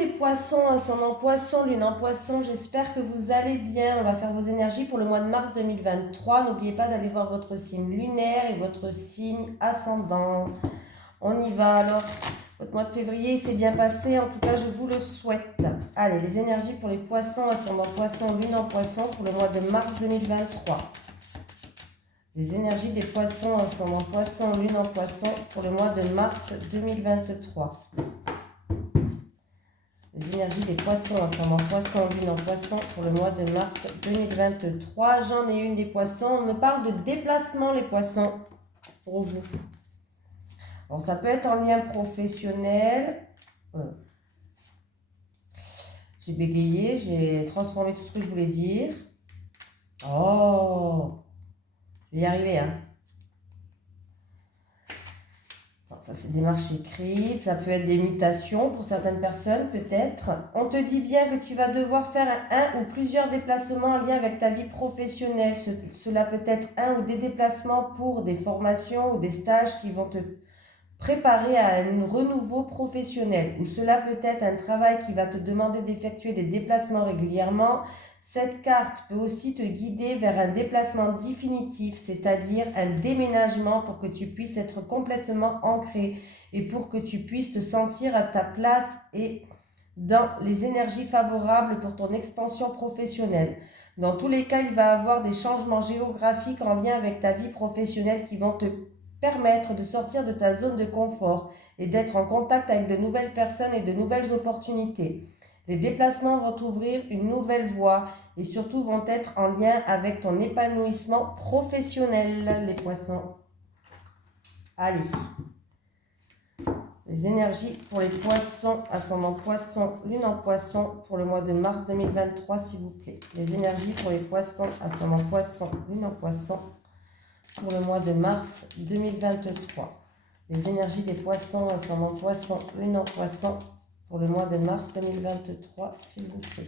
les poissons, ascendant poisson, lune en poisson, j'espère que vous allez bien. On va faire vos énergies pour le mois de mars 2023. N'oubliez pas d'aller voir votre signe lunaire et votre signe ascendant. On y va alors. Votre mois de février s'est bien passé, en tout cas je vous le souhaite. Allez, les énergies pour les poissons, ascendant poisson, lune en poisson pour le mois de mars 2023. Les énergies des poissons, ascendant poisson, lune en poisson pour le mois de mars 2023. Les énergies des poissons, ascendant poisson, lune en poisson pour le mois de mars 2023. J'en ai une des poissons. On me parle de déplacement, les poissons, pour vous. Alors, ça peut être en lien professionnel. J'ai bégayé, j'ai transformé tout ce que je voulais dire. Oh, je vais y arriver, hein. Ça, c'est des marches écrites, ça peut être des mutations pour certaines personnes, peut-être. On te dit bien que tu vas devoir faire un ou plusieurs déplacements en lien avec ta vie professionnelle. Cela peut être un ou des déplacements pour des formations ou des stages qui vont te préparer à un renouveau professionnel. Ou cela peut être un travail qui va te demander d'effectuer des déplacements régulièrement. Cette carte peut aussi te guider vers un déplacement définitif, c'est-à-dire un déménagement pour que tu puisses être complètement ancré et pour que tu puisses te sentir à ta place et dans les énergies favorables pour ton expansion professionnelle. Dans tous les cas, il va y avoir des changements géographiques en lien avec ta vie professionnelle qui vont te permettre de sortir de ta zone de confort et d'être en contact avec de nouvelles personnes et de nouvelles opportunités. Les déplacements vont t'ouvrir une nouvelle voie et surtout vont être en lien avec ton épanouissement professionnel, les poissons. Allez. Les énergies pour les poissons, ascendant poisson, lune en poisson pour le mois de mars 2023, s'il vous plaît. Les énergies pour les poissons, ascendant poisson, lune en poisson pour le mois de mars 2023. Les énergies des poissons, ascendant poisson, lune en poisson pour le mois de mars 2023, s'il vous plaît.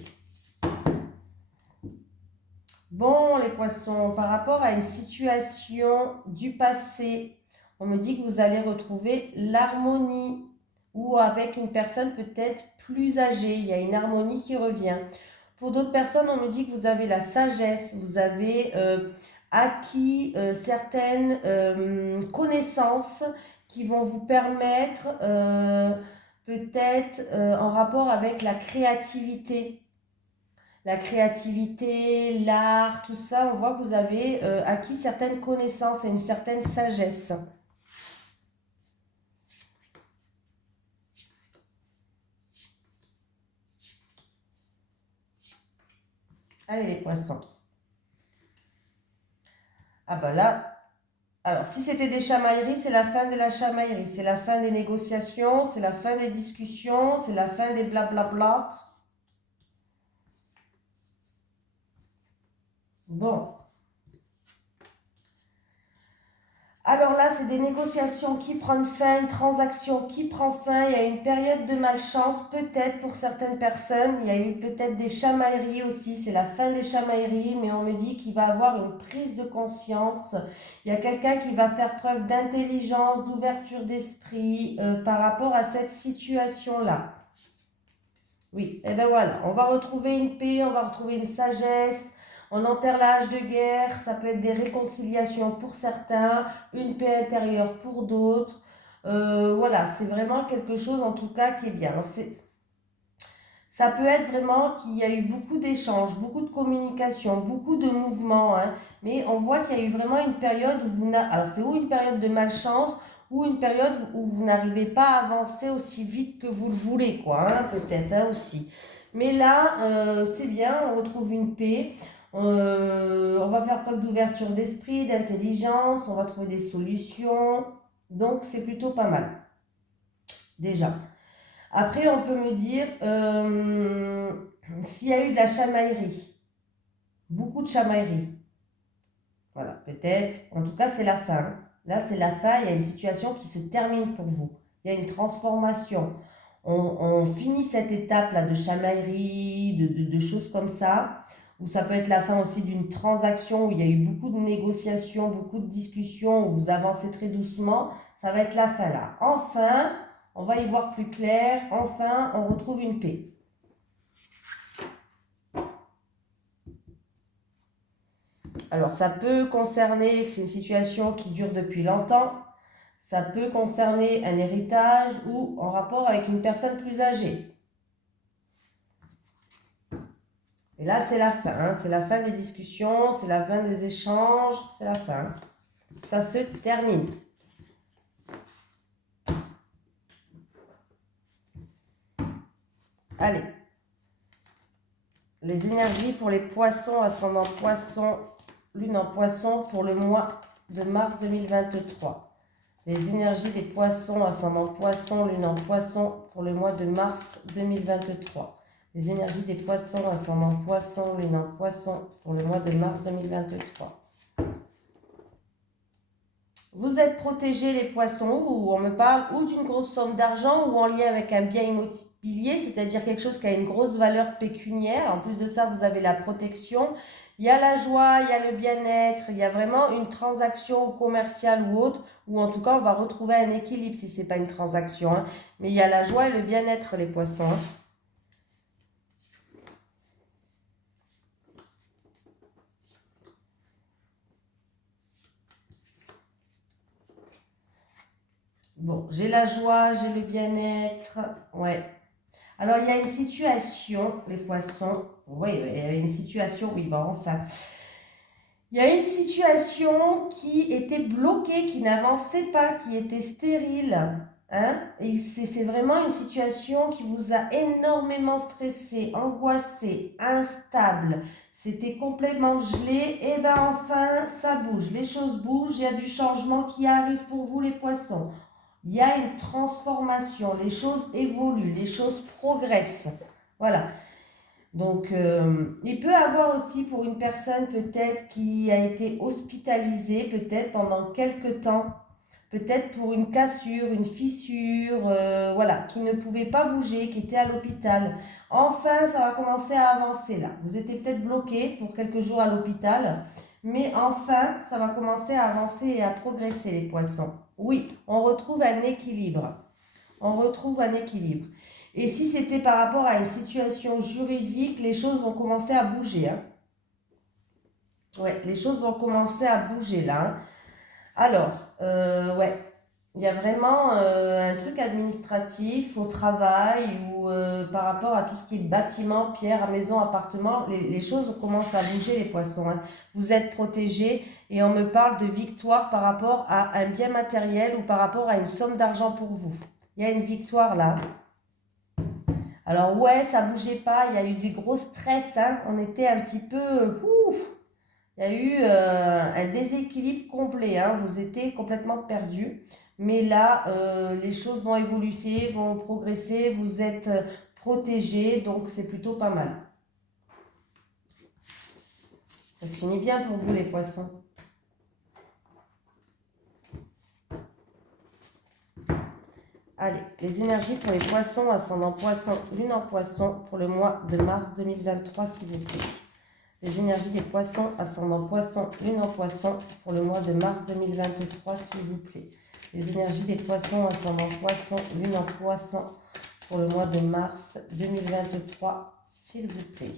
Bon, les poissons, par rapport à une situation du passé, on me dit que vous allez retrouver l'harmonie ou avec une personne peut-être plus âgée. Il y a une harmonie qui revient. Pour d'autres personnes, on me dit que vous avez la sagesse, vous avez acquis certaines connaissances qui vont vous permettre peut-être en rapport avec la créativité. La créativité, l'art, tout ça, on voit que vous avez acquis certaines connaissances et une certaine sagesse. Allez les poissons. Ah bah là, alors si c'était des chamailleries, c'est la fin de la chamaillerie, c'est la fin des négociations, c'est la fin des discussions, c'est la fin des blablabla. Bon. Alors là, c'est des négociations qui prennent fin, une transaction qui prend fin. Il y a une période de malchance, peut-être pour certaines personnes. Il y a eu peut-être des chamailleries aussi. C'est la fin des chamailleries, mais on me dit qu'il va y avoir une prise de conscience. Il y a quelqu'un qui va faire preuve d'intelligence, d'ouverture d'esprit par rapport à cette situation-là. Oui, et bien voilà, on va retrouver une paix, on va retrouver une sagesse. On enterre l'âge de guerre, ça peut être des réconciliations pour certains, une paix intérieure pour d'autres. Voilà, c'est vraiment quelque chose en tout cas qui est bien. Alors ça peut être vraiment qu'il y a eu beaucoup d'échanges, beaucoup de communication, beaucoup de mouvements, hein, mais on voit qu'il y a eu vraiment une période où vous n'avez... Alors c'est ou une période de malchance ou une période où vous n'arrivez pas à avancer aussi vite que vous le voulez, quoi, hein, peut-être hein, aussi. Mais là, c'est bien, on retrouve une paix. On va faire preuve d'ouverture d'esprit, d'intelligence, on va trouver des solutions. Donc, c'est plutôt pas mal. Déjà. Après, on peut me dire s'il y a eu de la chamaillerie. Beaucoup de chamaillerie. Voilà, peut-être. En tout cas, c'est la fin. Là, c'est la fin. Il y a une situation qui se termine pour vous. Il y a une transformation. On finit cette étape-là de chamaillerie, de choses comme ça. Ou ça peut être la fin aussi d'une transaction où il y a eu beaucoup de négociations, beaucoup de discussions, où vous avancez très doucement. Ça va être la fin là. Enfin, On va y voir plus clair. Enfin, on retrouve une paix. Alors, ça peut concerner, c'est une situation qui dure depuis longtemps. Ça peut concerner un héritage ou en rapport avec une personne plus âgée. Et là, c'est la fin. Hein. C'est la fin des discussions, c'est la fin des échanges, c'est la fin. Ça se termine. Allez. Les énergies pour les poissons, ascendant poisson, lune en poisson pour le mois de mars 2023. Les énergies des poissons, ascendant poisson, lune en poisson pour le mois de mars 2023. Les énergies des poissons, ascendant poisson, lune en poisson pour le mois de mars 2023. Vous êtes protégés les poissons, où on me parle ou d'une grosse somme d'argent ou en lien avec un bien immobilier, c'est-à-dire quelque chose qui a une grosse valeur pécuniaire. En plus de ça, vous avez la protection. Il y a la joie, il y a le bien-être, il y a vraiment une transaction commerciale ou autre, ou en tout cas, on va retrouver un équilibre si ce n'est pas une transaction. Hein. Mais il y a la joie et le bien-être, les poissons. Hein. Bon, j'ai la joie, j'ai le bien-être. Ouais. Alors, il y a une situation, les poissons. Oui, il y a une situation, oui, bon, enfin. Il y a une situation qui était bloquée, qui n'avançait pas, qui était stérile. Hein? Et c'est vraiment une situation qui vous a énormément stressé, angoissé, instable. C'était complètement gelé. Et bien enfin, ça bouge. Les choses bougent. Il y a du changement qui arrive pour vous, les poissons. Il y a une transformation. Les choses évoluent. Les choses progressent. Voilà. Donc, il peut avoir aussi pour une personne peut-être qui a été hospitalisée, peut-être pendant quelques temps, peut-être pour une cassure, une fissure, voilà, qui ne pouvait pas bouger, qui était à l'hôpital. Enfin, ça va commencer à avancer là. Vous étiez peut-être bloqué pour quelques jours à l'hôpital, mais enfin, ça va commencer à avancer et à progresser les poissons. Oui, on retrouve un équilibre. On retrouve un équilibre. Et si c'était par rapport à une situation juridique, les choses vont commencer à bouger. Hein. Ouais, les choses vont commencer à bouger là. Hein. Alors, ouais, il y a vraiment un truc administratif au travail ou par rapport à tout ce qui est bâtiment, pierre, maison, appartement, les choses commencent à bouger les poissons. Hein. Vous êtes protégés et on me parle de victoire par rapport à un bien matériel ou par rapport à une somme d'argent pour vous. Il y a une victoire là. Alors ouais, ça bougeait pas, il y a eu des gros stress, hein. On était un petit peu... il y a eu un déséquilibre complet, hein. Vous étiez complètement perdus. Mais là, les choses vont évoluer, vont progresser, vous êtes protégés, donc c'est plutôt pas mal. Ça se finit bien pour vous les poissons. Allez, les énergies pour les poissons, ascendant poisson, lune en poisson pour le mois de mars 2023, s'il vous plaît. Les énergies des poissons, ascendant poisson, lune en poisson pour le mois de mars 2023, s'il vous plaît. Les énergies des poissons, ascendant poisson, lune en poisson pour le mois de mars 2023, s'il vous plaît.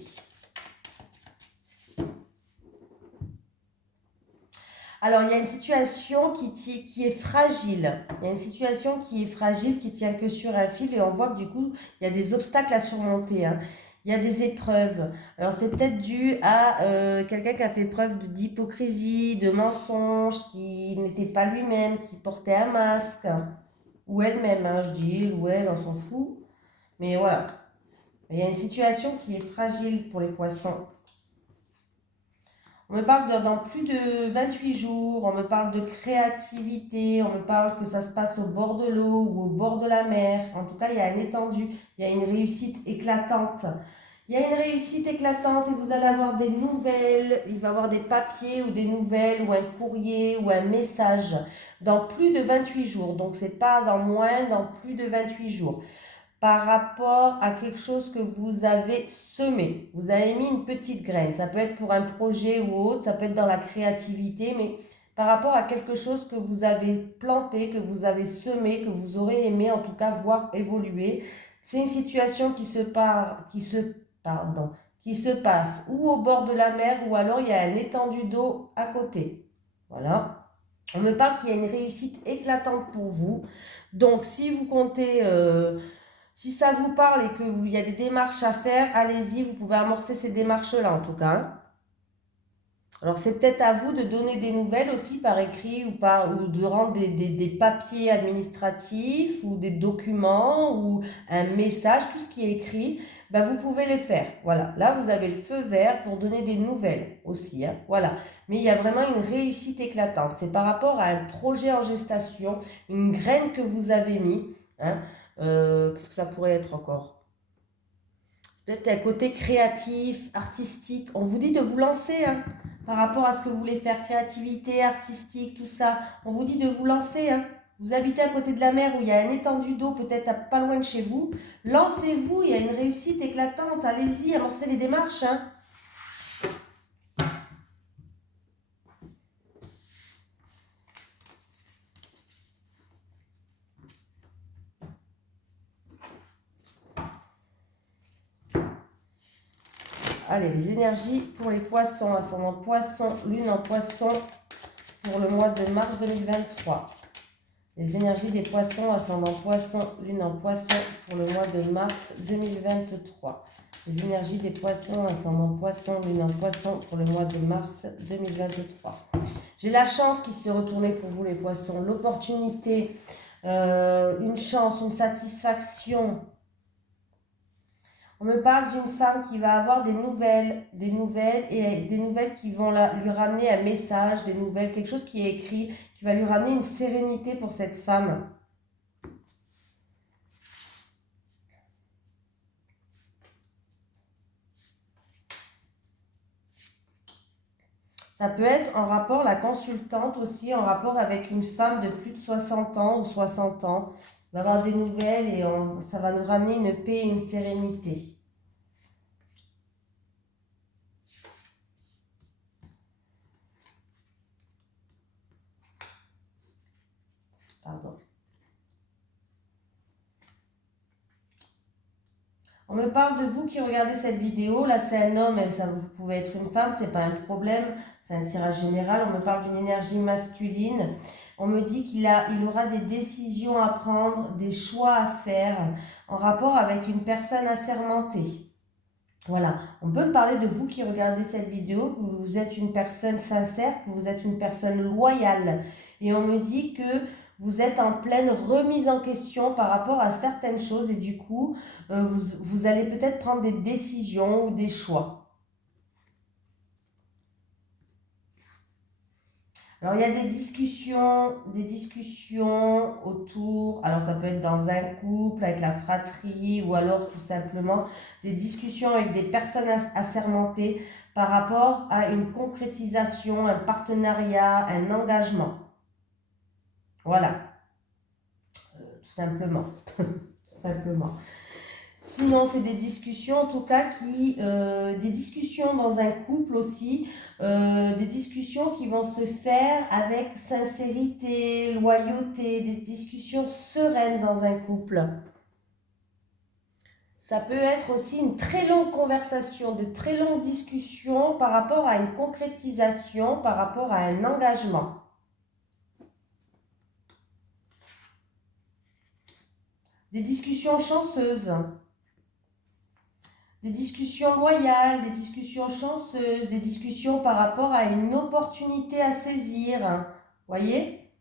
Alors, il y a une situation qui est fragile. Il y a une situation qui est fragile, qui tient que sur un fil et on voit que du coup, il y a des obstacles à surmonter. Hein. Il y a des épreuves. Alors, c'est peut-être dû à quelqu'un qui a fait preuve d'hypocrisie, de mensonge, qui n'était pas lui-même, qui portait un masque. Ou elle-même, hein, je dis il ou elle, on s'en fout. Mais voilà. Il y a une situation qui est fragile pour les poissons. On me parle dans plus de 28 jours, on me parle de créativité, on me parle que ça se passe au bord de l'eau ou au bord de la mer. En tout cas, il y a un étendu, il y a une réussite éclatante. Il y a une réussite éclatante et vous allez avoir des nouvelles, il va y avoir des papiers ou des nouvelles ou un courrier ou un message dans plus de 28 jours. Donc, ce n'est pas dans moins, dans plus de 28 jours. Par rapport à quelque chose que vous avez semé. Vous avez mis une petite graine. Ça peut être pour un projet ou autre, ça peut être dans la créativité, mais par rapport à quelque chose que vous avez planté, que vous avez semé, que vous aurez aimé en tout cas voir évoluer. C'est une situation qui se passe ou au bord de la mer ou alors il y a un étendue d'eau à côté. Voilà. On me parle qu'il y a une réussite éclatante pour vous. Donc, si vous comptez, si ça vous parle et qu'il y a des démarches à faire, allez-y, vous pouvez amorcer ces démarches-là en tout cas. Alors, c'est peut-être à vous de donner des nouvelles aussi par écrit ou de rendre des papiers administratifs ou des documents ou un message, tout ce qui est écrit, ben vous pouvez les faire. Voilà, là, vous avez le feu vert pour donner des nouvelles aussi. Hein. Voilà, mais il y a vraiment une réussite éclatante. C'est par rapport à un projet en gestation, une graine que vous avez mis. Hein. Qu'est-ce que ça pourrait être encore? Peut-être un côté créatif, artistique. On vous dit de vous lancer hein, par rapport à ce que vous voulez faire, créativité, artistique, tout ça. On vous dit de vous lancer. Hein. Vous habitez à côté de la mer où il y a un étendue d'eau, peut-être pas loin de chez vous. Lancez-vous, il y a une réussite éclatante. Allez-y, amorcez les démarches. Hein. Allez, les énergies pour les poissons, ascendant poisson, lune en poisson pour le mois de mars 2023. Les énergies des poissons, ascendant poisson, lune en poisson pour le mois de mars 2023. Les énergies des poissons, ascendant poisson, lune en poisson pour le mois de mars 2023. J'ai la chance qui s'est retournée pour vous les poissons, l'opportunité, une chance, une satisfaction. On me parle d'une femme qui va avoir des nouvelles et des nouvelles qui vont lui ramener un message, des nouvelles, quelque chose qui est écrit, qui va lui ramener une sérénité pour cette femme. Ça peut être en rapport, la consultante aussi, en rapport avec une femme de plus de 60 ans ou 60 ans. On va avoir des nouvelles et ça va nous ramener une paix et une sérénité. Pardon. On me parle de vous qui regardez cette vidéo. Là, c'est un homme, ça, vous pouvez être une femme, c'est pas un problème. C'est un tirage général. On me parle d'une énergie masculine. On me dit il aura des décisions à prendre, des choix à faire en rapport avec une personne assermentée. Voilà, on peut me parler de vous qui regardez cette vidéo, que vous êtes une personne sincère, que vous êtes une personne loyale. Et on me dit que vous êtes en pleine remise en question par rapport à certaines choses et du coup, vous allez peut-être prendre des décisions ou des choix. Alors, il y a des discussions autour, alors ça peut être dans un couple, avec la fratrie, ou alors tout simplement des discussions avec des personnes assermentées par rapport à une concrétisation, un partenariat, un engagement. Voilà, tout simplement. Tout simplement. Sinon, c'est des discussions, en tout cas, des discussions dans un couple aussi, des discussions qui vont se faire avec sincérité, loyauté, des discussions sereines dans un couple. Ça peut être aussi une très longue conversation, de très longues discussions par rapport à une concrétisation, par rapport à un engagement. Des discussions chanceuses. Des discussions loyales, des discussions chanceuses, des discussions par rapport à une opportunité à saisir. Voyez?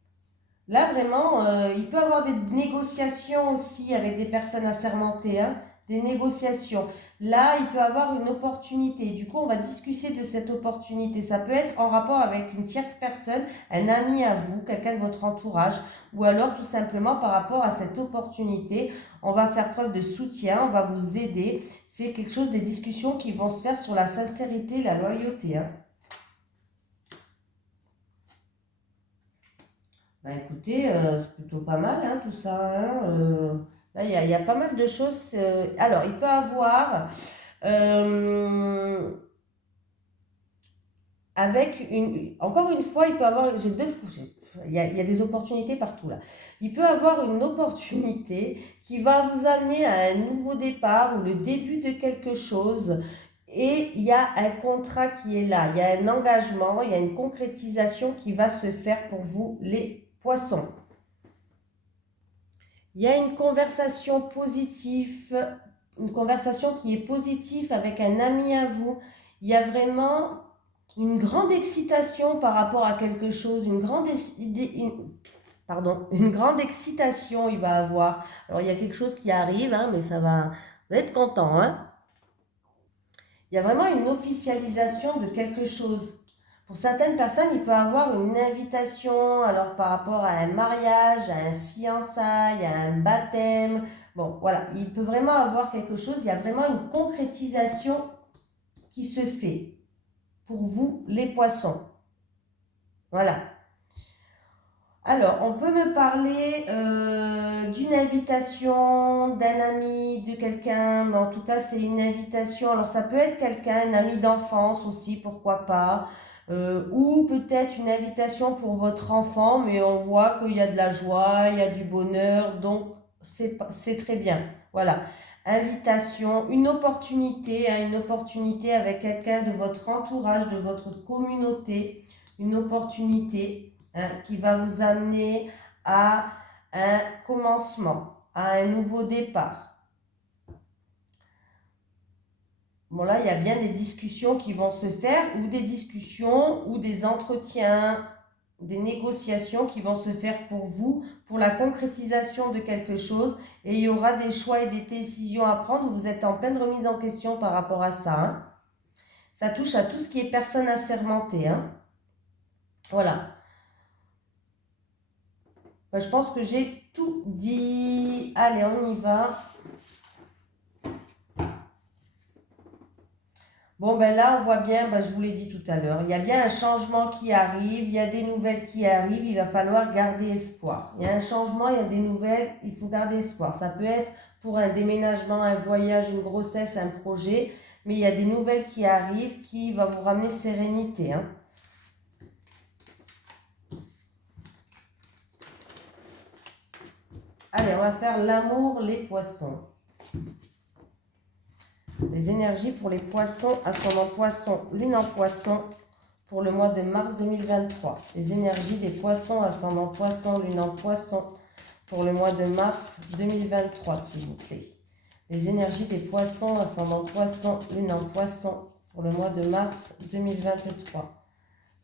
Là, vraiment, il peut y avoir des négociations aussi avec des personnes assermentées, hein, des négociations. Là, il peut y avoir une opportunité. Du coup, on va discuter de cette opportunité. Ça peut être en rapport avec une tierce personne, un ami à vous, quelqu'un de votre entourage, ou alors tout simplement par rapport à cette opportunité. On va faire preuve de soutien, on va vous aider. C'est quelque chose, des discussions qui vont se faire sur la sincérité, la loyauté. Hein. Ben écoutez, c'est plutôt pas mal hein, tout ça. Hein, là, il y a pas mal de choses. Alors, il peut avoir avec encore une fois, il peut avoir, il y a des opportunités partout là. Il peut avoir une opportunité qui va vous amener à un nouveau départ ou le début de quelque chose. Et il y a un contrat qui est là, il y a un engagement, il y a une concrétisation qui va se faire pour vous, les poissons. Il y a une conversation positive, une conversation qui est positive avec un ami à vous. Il y a vraiment une grande excitation par rapport à quelque chose, une grande excitation il va avoir. Alors il y a quelque chose qui arrive, hein, mais vous être content, hein. Il y a vraiment une officialisation de quelque chose. Pour certaines personnes, il peut y avoir une invitation, alors par rapport à un mariage, à un fiançailles, à un baptême. Bon, voilà, il peut vraiment avoir quelque chose, il y a vraiment une concrétisation qui se fait pour vous, les poissons. Voilà. Alors, on peut me parler d'une invitation d'un ami, de quelqu'un, mais en tout cas, c'est une invitation. Alors, ça peut être quelqu'un, un ami d'enfance aussi, pourquoi pas, ou peut-être une invitation pour votre enfant, mais on voit qu'il y a de la joie, il y a du bonheur, donc c'est très bien. Voilà. Invitation, une opportunité, hein, une opportunité avec quelqu'un de votre entourage, de votre communauté, une opportunité. Hein, qui va vous amener à un commencement, à un nouveau départ. Bon là, il y a bien des discussions qui vont se faire, ou des discussions, ou des entretiens, des négociations qui vont se faire pour vous, pour la concrétisation de quelque chose, et il y aura des choix et des décisions à prendre, vous êtes en pleine remise en question par rapport à ça. Hein. Ça touche à tout ce qui est personne assermentée. Hein. Voilà. Je pense que j'ai tout dit. Allez, on y va. Bon, ben là, on voit bien, je vous l'ai dit tout à l'heure, il y a bien un changement qui arrive, il y a des nouvelles qui arrivent, il va falloir garder espoir. Il y a un changement, il y a des nouvelles, il faut garder espoir. Ça peut être pour un déménagement, un voyage, une grossesse, un projet, mais il y a des nouvelles qui arrivent qui vont vous ramener sérénité. Hein. Allez, on va faire l'amour, les poissons. Les énergies pour les poissons, ascendant poisson, lune en poisson, pour le mois de mars 2023. Les énergies des poissons, ascendant poisson, lune en poisson, pour le mois de mars 2023, s'il vous plaît. Les énergies des poissons, ascendant poisson, lune en poisson, pour le mois de mars 2023.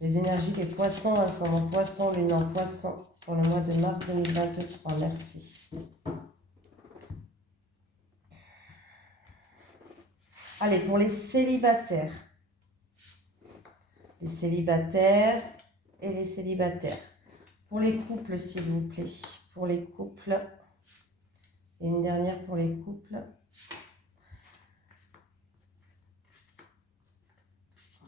Les énergies des poissons, ascendant poisson, lune en poisson, pour le mois de mars 2023. Merci. Allez, pour les célibataires. Les célibataires et les célibataires. Pour les couples, s'il vous plaît. Pour les couples. Et une dernière pour les couples.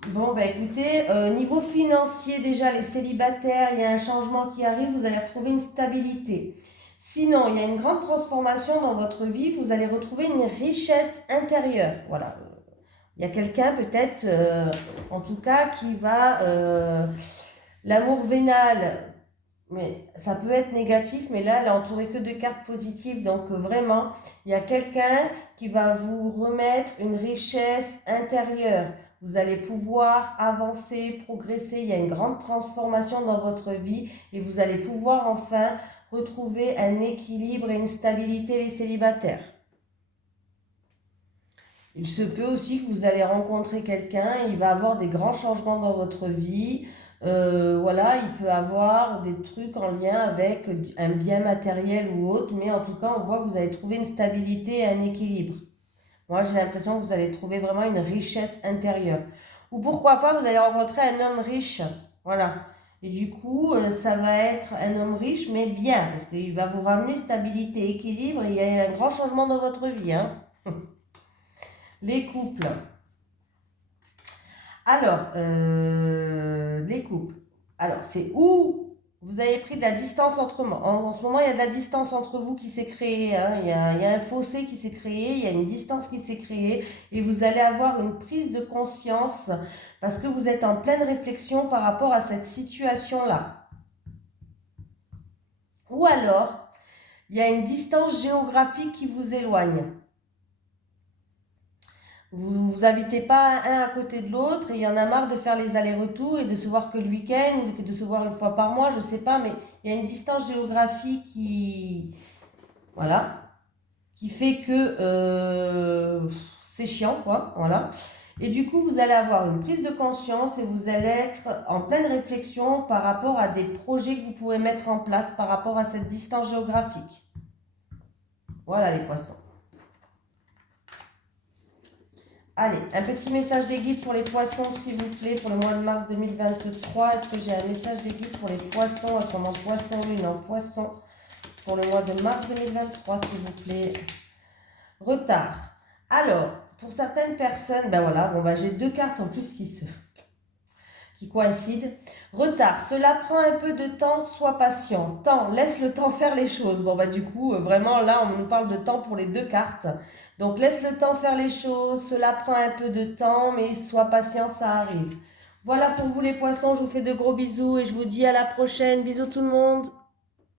Bon, écoutez, niveau financier, déjà, les célibataires, il y a un changement qui arrive, vous allez retrouver une stabilité. Sinon, il y a une grande transformation dans votre vie, vous allez retrouver une richesse intérieure. Voilà. Il y a quelqu'un peut-être, en tout cas, qui va... l'amour vénal, mais ça peut être négatif, mais là, elle est entourée que de cartes positives. Donc, vraiment, il y a quelqu'un qui va vous remettre une richesse intérieure. Vous allez pouvoir avancer, progresser. Il y a une grande transformation dans votre vie et vous allez pouvoir enfin retrouver un équilibre et une stabilité, les célibataires. Il se peut aussi que vous allez rencontrer quelqu'un et il va avoir des grands changements dans votre vie. Voilà, il peut avoir des trucs en lien avec un bien matériel ou autre, mais en tout cas, on voit que vous allez trouver une stabilité et un équilibre. Moi, j'ai l'impression que vous allez trouver vraiment une richesse intérieure. Ou pourquoi pas, vous allez rencontrer un homme riche. Voilà. Et du coup, ça va être un homme riche, mais bien, parce qu'il va vous ramener stabilité, équilibre, et il y a un grand changement dans votre vie. Hein. Les couples. Alors, les couples. Alors, c'est ou Vous avez pris de la distance en ce moment, il y a de la distance entre vous qui s'est créée. Hein. Il y a un fossé qui s'est créé, il y a une distance qui s'est créée. Et vous allez avoir une prise de conscience parce que vous êtes en pleine réflexion par rapport à cette situation-là. Ou alors, il y a une distance géographique qui vous éloigne. Vous habitez pas un à côté de l'autre et il y en a marre de faire les allers-retours et de se voir que le week-end ou de se voir une fois par mois, je sais pas, mais il y a une distance géographique voilà, qui fait que c'est chiant, quoi, voilà. Et du coup, vous allez avoir une prise de conscience et vous allez être en pleine réflexion par rapport à des projets que vous pouvez mettre en place par rapport à cette distance géographique. Voilà les poissons. Allez, un petit message des guides pour les poissons, s'il vous plaît, pour le mois de mars 2023. Est-ce que j'ai un message des guides pour les poissons, ascendant poisson, lune en poisson, pour le mois de mars 2023, s'il vous plaît? Retard. Alors, pour certaines personnes, ben voilà, j'ai deux cartes en plus qui coïncident. Retard, cela prend un peu de temps, sois patient. Temps, laisse le temps faire les choses. Du coup, vraiment, là, on nous parle de temps pour les deux cartes. Donc, laisse le temps faire les choses, cela prend un peu de temps, mais sois patient, ça arrive. Voilà pour vous les poissons, je vous fais de gros bisous et je vous dis à la prochaine. Bisous tout le monde.